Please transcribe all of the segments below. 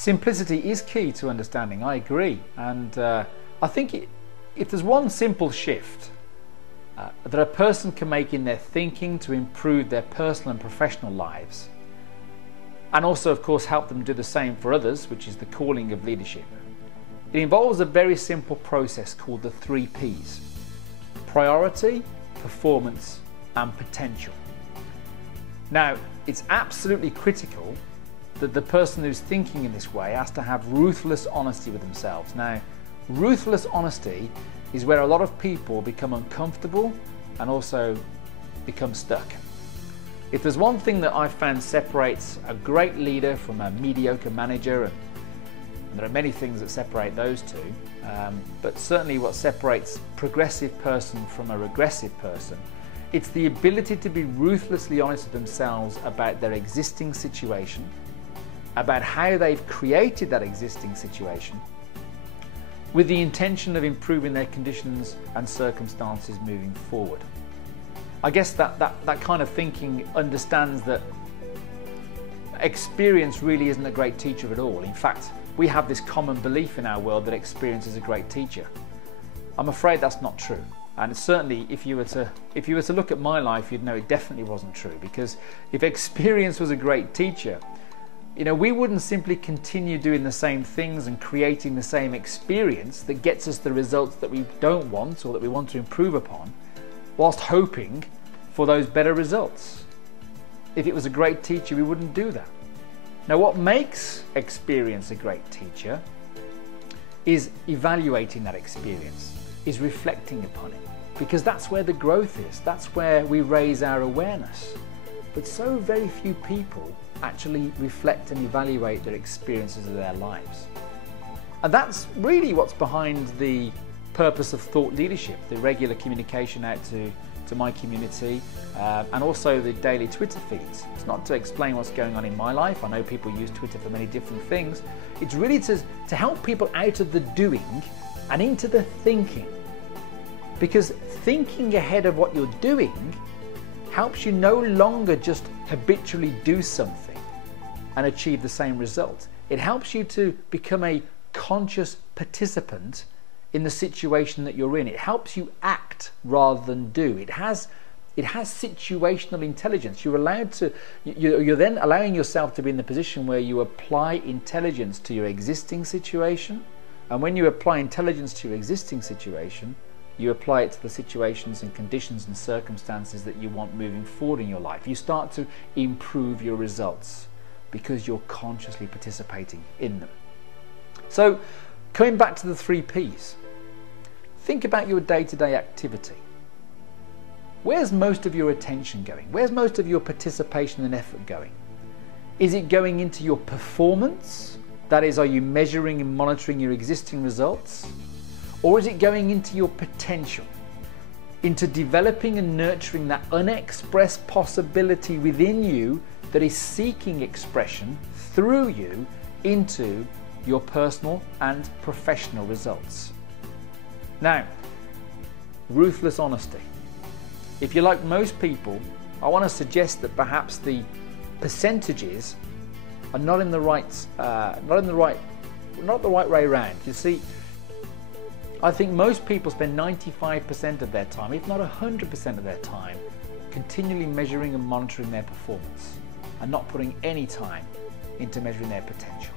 Simplicity is key to understanding, I agree. And I think if there's one simple shift that a person can make in their thinking to improve their personal and professional lives, and also of course help them do the same for others, which is the calling of leadership, it involves a very simple process called the 3 Ps: priority, performance and potential. Now, it's absolutely critical that the person who's thinking in this way has to have ruthless honesty with themselves. Now, ruthless honesty is where a lot of people become uncomfortable and also become stuck. If there's one thing that I've found separates a great leader from a mediocre manager, and there are many things that separate those two, but certainly what separates a progressive person from a regressive person, it's the ability to be ruthlessly honest with themselves about their existing situation, about how they've created that existing situation, with the intention of improving their conditions and circumstances moving forward. I guess that kind of thinking understands that experience really isn't a great teacher at all. In fact, we have this common belief in our world that experience is a great teacher. I'm afraid that's not true. And certainly if you were to look at my life, you'd know it definitely wasn't true, because if experience was a great teacher, we wouldn't simply continue doing the same things and creating the same experience that gets us the results that we don't want or that we want to improve upon, whilst hoping for those better results. If it was a great teacher, we wouldn't do that. Now, what makes experience a great teacher is evaluating that experience, is reflecting upon it, because that's where the growth is, that's where we raise our awareness. But so very few people actually reflect and evaluate their experiences of their lives. And that's really what's behind the purpose of thought leadership, the regular communication out to my community, and also the daily Twitter feeds. It's not to explain what's going on in my life. I know people use Twitter for many different things. It's really to help people out of the doing and into the thinking. Because thinking ahead of what you're doing helps you no longer just habitually do something and achieve the same result. It helps you to become a conscious participant in the situation that you're in. It helps you act rather than do. It has situational intelligence. You're then allowing yourself to be in the position where you apply intelligence to your existing situation. And when you apply intelligence to your existing situation, you apply it to the situations and conditions and circumstances that you want moving forward in your life. You start to improve your results because you're consciously participating in them. So, coming back to the 3 Ps, think about your day-to-day activity. Where's most of your attention going? Where's most of your participation and effort going? Is it going into your performance? That is, are you measuring and monitoring your existing results? Or is it going into your potential, into developing and nurturing that unexpressed possibility within you that is seeking expression through you into your personal and professional results? Now, ruthless honesty. If you're like most people, I want to suggest that perhaps the percentages are not the right way around. You see, I think most people spend 95% of their time, if not 100% of their time, continually measuring and monitoring their performance and not putting any time into measuring their potential.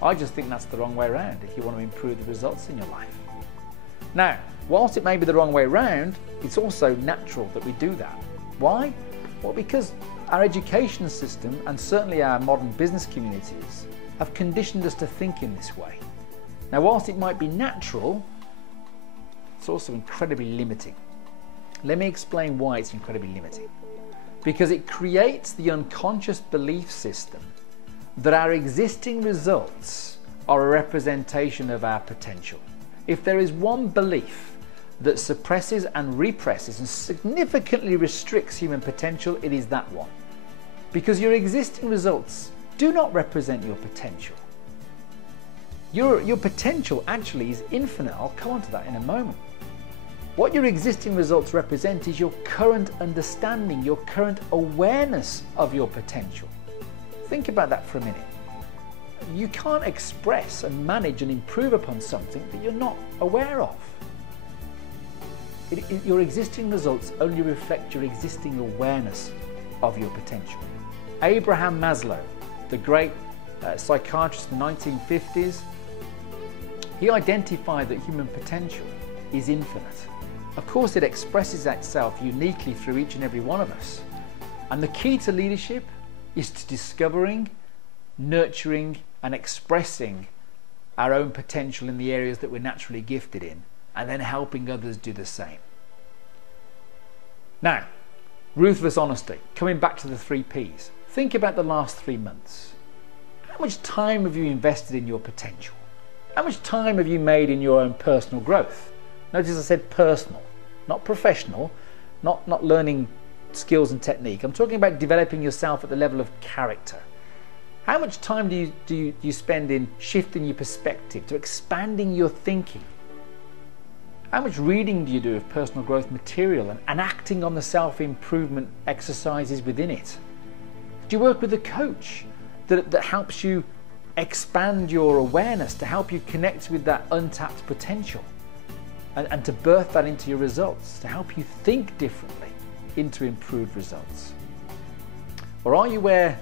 I just think that's the wrong way around if you want to improve the results in your life. Now, whilst it may be the wrong way around, it's also natural that we do that. Why? Well, because our education system and certainly our modern business communities have conditioned us to think in this way. Now, whilst it might be natural, it's also incredibly limiting. Let me explain why it's incredibly limiting. Because it creates the unconscious belief system that our existing results are a representation of our potential. If there is one belief that suppresses and represses and significantly restricts human potential, it is that one. Because your existing results do not represent your potential. Your potential actually is infinite. I'll come on to that in a moment. What your existing results represent is your current understanding, your current awareness of your potential. Think about that for a minute. You can't express and manage and improve upon something that you're not aware of. Your existing results only reflect your existing awareness of your potential. Abraham Maslow, the great psychiatrist in the 1950s, he identified that human potential is infinite. Of course, it expresses itself uniquely through each and every one of us. And the key to leadership is to discovering, nurturing, and expressing our own potential in the areas that we're naturally gifted in, and then helping others do the same. Now, ruthless honesty. Coming back to the 3 Ps. Think about the last 3 months. How much time have you invested in your potential? How much time have you made in your own personal growth? Notice I said personal, not professional, not learning skills and technique. I'm talking about developing yourself at the level of character. How much time do you spend in shifting your perspective, to expanding your thinking? How much reading do you do of personal growth material and acting on the self-improvement exercises within it? Do you work with a coach that helps you expand your awareness, to help you connect with that untapped potential and to birth that into your results, to help you think differently into improved results? Or are you where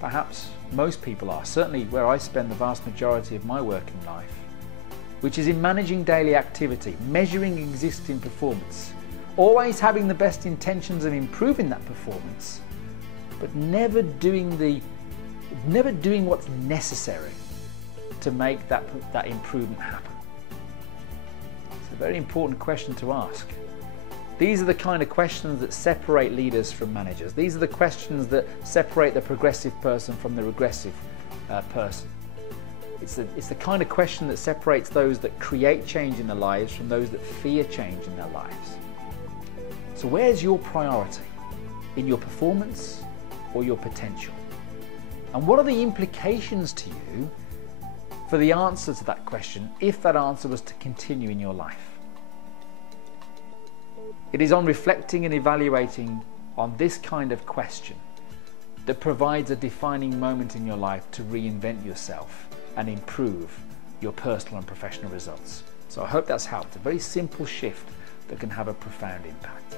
perhaps most people are, certainly where I spend the vast majority of my working life, which is in managing daily activity, measuring existing performance, always having the best intentions of improving that performance, but never doing what's necessary to make that improvement happen? It's a very important question to ask. These are the kind of questions that separate leaders from managers. These are the questions that separate the progressive person from the regressive person. It's the kind of question that separates those that create change in their lives from those that fear change in their lives. So where's your priority? In your performance or your potential? And what are the implications to you for the answer to that question if that answer was to continue in your life? It is on reflecting and evaluating on this kind of question that provides a defining moment in your life to reinvent yourself and improve your personal and professional results. So I hope that's helped. A very simple shift that can have a profound impact.